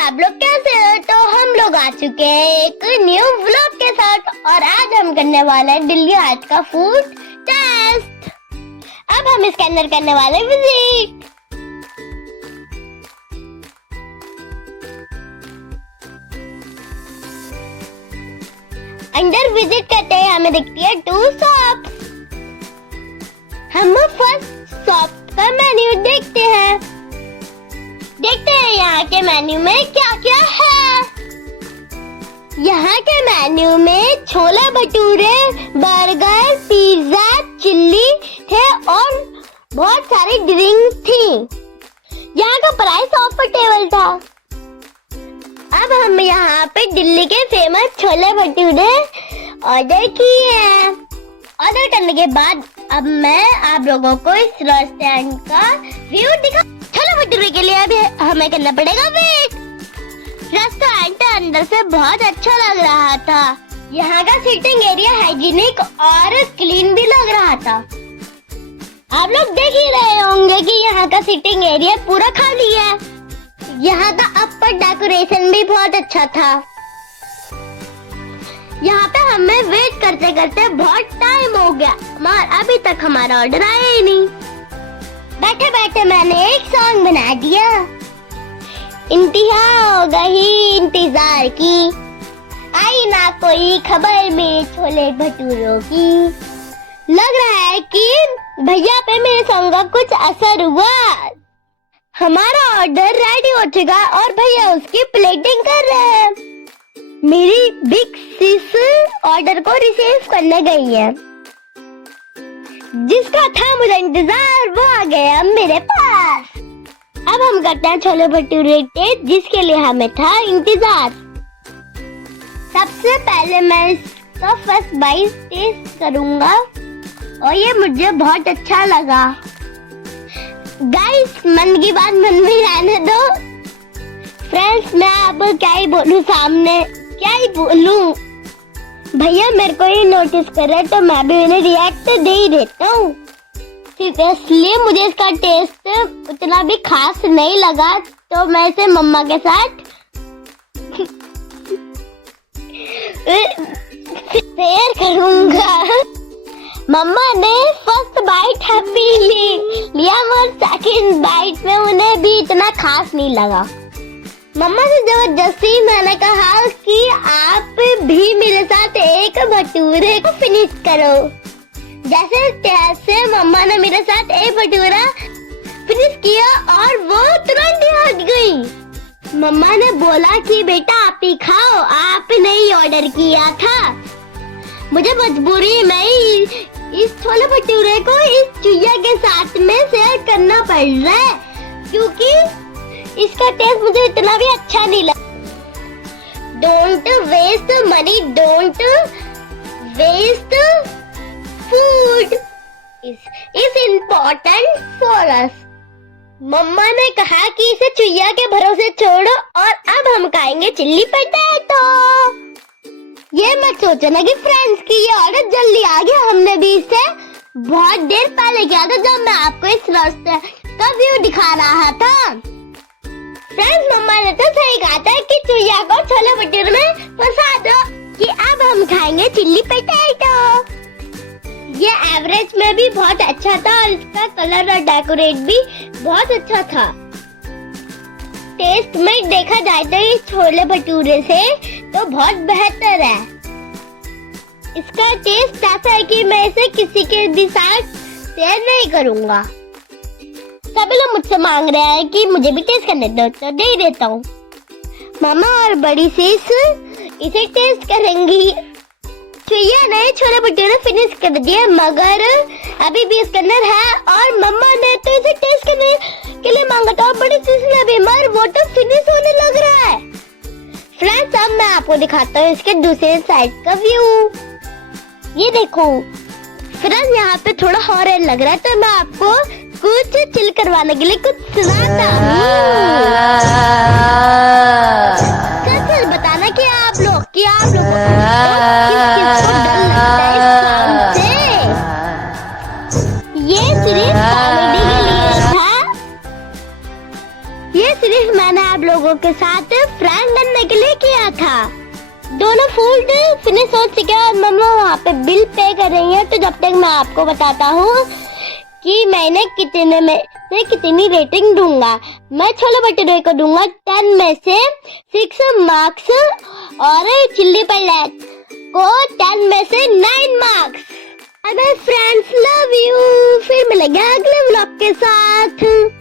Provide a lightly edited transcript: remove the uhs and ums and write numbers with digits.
आप लोग कैसे हो? तो हम लोग आ चुके हैं एक न्यू व्लॉग के साथ और आज हम करने वाले हैं दिल्ली हाट का फूड टेस्ट। अब हम इसके अंदर करने वाले विजिट। अंदर विजिट करते हैं हमें दिखती है 2 शॉप्स। हम फर्स्ट शॉप का मेन्यू देखते हैं यहाँ के मेन्यू में क्या क्या है। यहाँ के मेन्यू में छोला भटूरे, बर्गर, पिज्जा, चिल्ली थे और बहुत सारी ड्रिंक थी। यहाँ का प्राइस ऑफ टेबल था। अब हम यहाँ पे दिल्ली के फेमस छोले भटूरे ऑर्डर किए हैं। ऑर्डर करने के बाद अब मैं आप लोगों को इस रेस्टोरेंट का व्यू दिखा। छोले भटूरे के लिए अभी हमें करना पड़ेगा वेट। रेस्टोरेंट अंदर से बहुत अच्छा लग रहा था। यहाँ का सीटिंग एरिया हाइजीनिक और क्लीन भी लग रहा था। आप लोग देख ही रहे होंगे कि यहाँ का सीटिंग एरिया पूरा खाली है। यहाँ का अपर डेकोरेशन भी बहुत अच्छा था। यहाँ पे हमें वेट करते करते बहुत टाइम हो गया मगर अभी तक हमारा ऑर्डर आया ही नहीं। बैठे बैठे मैंने एक सॉन्ग बना दिया। इंतहा हो गई इंतजार की, आई ना कोई खबर मेरे छोले भटूरों की। लग रहा है कि भैया पे मेरे सॉन्ग का कुछ असर हुआ। हमारा ऑर्डर रेडी हो चुका और भैया उसकी प्लेटिंग कर रहे हैं। मेरी बिग सिस ऑर्डर को रिसीव करने गई है। जिसका था मुझे इंतजार वो आ गया मेरे पास। अब हम करते हैं छोले भटूरे टेस्ट जिसके लिए हमें था इंतजार। सबसे पहले मैं इसका फर्स्ट बाइट टेस्ट करूंगा और ये मुझे बहुत अच्छा लगा। गाइस मन की बात मन में रहने दो। फ्रेंड्स मैं अब क्या ही बोलूं, सामने क्या ही बोलूं। भैया मेरे को ही नोटिस कर रहे तो मैं भी उन्हें रिएक्ट दे ही देता हूँ। ठीक है, इसलिए मुझे इसका टेस्ट उतना भी खास नहीं लगा तो मैं इसे मम्मा के साथ शेयर करूँगा। मम्मा ने फर्स्ट बाइट हैप्पी लिया और सेकंड बाइट में उन्हें भी इतना खास नहीं लगा। मम्मा से जबरदस्ती मैंने कहा कि आप भी मेरे साथ एक भटूरे को फिनिश करो। जैसे तैसे मम्मा ने मेरे साथ एक भटूरा फिनिश किया और वो तुरंत ही हट गई। मम्मा ने बोला कि बेटा आप ही खाओ, आपने ही ऑर्डर किया था। मुझे मजबूरी में इस छोले भटूरे को इस चुईया के साथ में शेयर करना पड़ रहा है क्योंकि इसका टेस्ट मुझे इतना भी अच्छा नहीं लगा। Don't waste money, don't waste food is important for us. मम्मा ने कहा कि इसे चुईया के भरोसे छोड़ो और अब हम खाएंगे चिल्ली पटेटो। ये मत सोचना कि फ्रेंड्स की ये ऑर्डर जल्दी आ गया। हमने भी इसे बहुत देर पहले किया था जब मैं आपको इस रेस्टोरेंट का व्यू दिखा रहा था। फ्रेंड्स मम्मा ने तो सही कहा था कि चुईया को छोले भटूरे में फंसा दो कि अब हम खाएंगे चिल्ली पटेटो। ये एवरेज में भी बहुत अच्छा था और इसका कलर और डेकोरेट भी बहुत अच्छा था। टेस्ट में देखा जाए तो इस छोले भटूरे से तो बहुत बेहतर है। इसका टेस्ट ऐसा है कि मैं इसे किसी के भी साथ शेयर नहीं करूँगा। सभी लोग मुझसे मांग रहे हैं कि मुझे भी टेस्ट करने दो तो दे देता हूँ। मामा और बड़ी सिस इसे टेस्ट करेंगी। चुईया ने छोले भटूरे फिनिश कर दिए मगर अभी भी इसके अंदर है और मम्मा ने तो इसे टेस्ट करने के लिए मांगा था। बड़ी सिस ने भी मगर वो तो फिनिश होने लग रहा है। फ्रेंड्स अब मैं आपको दिखाता हूँ इसके दूसरे साइड का व्यू। ये देखो फ्रेंड्स यहाँ पे थोड़ा हॉरर लग रहा है तो मैं आपको कुछ चिल करवाने के लिए कुछ सुनाता हूँ। सच बताना कि आप लोग किस किस को डर लगता है इस काम से। ये सिर्फ कॉमेडी के लिए था। ये सिर्फ आज मैंने आप लोगों के साथ फ्रैंक करने के लिए किया था। दोनों फूड फिनिश हो चुके हैं और मम्मा वहाँ पे बिल पे कर रही है। तो जब तक मैं आपको बताता हूँ कि मैंने कितने में से कितनी रेटिंग दूंगा। मैं छोले भटूरे को दूंगा 10 में से 6 मार्क्स और चिल्ली पलेट को 10 में से 9 मार्क्स। अबे फ्रेंड्स, लव यू। फिर मिलेंगे अगले व्लॉग के साथ।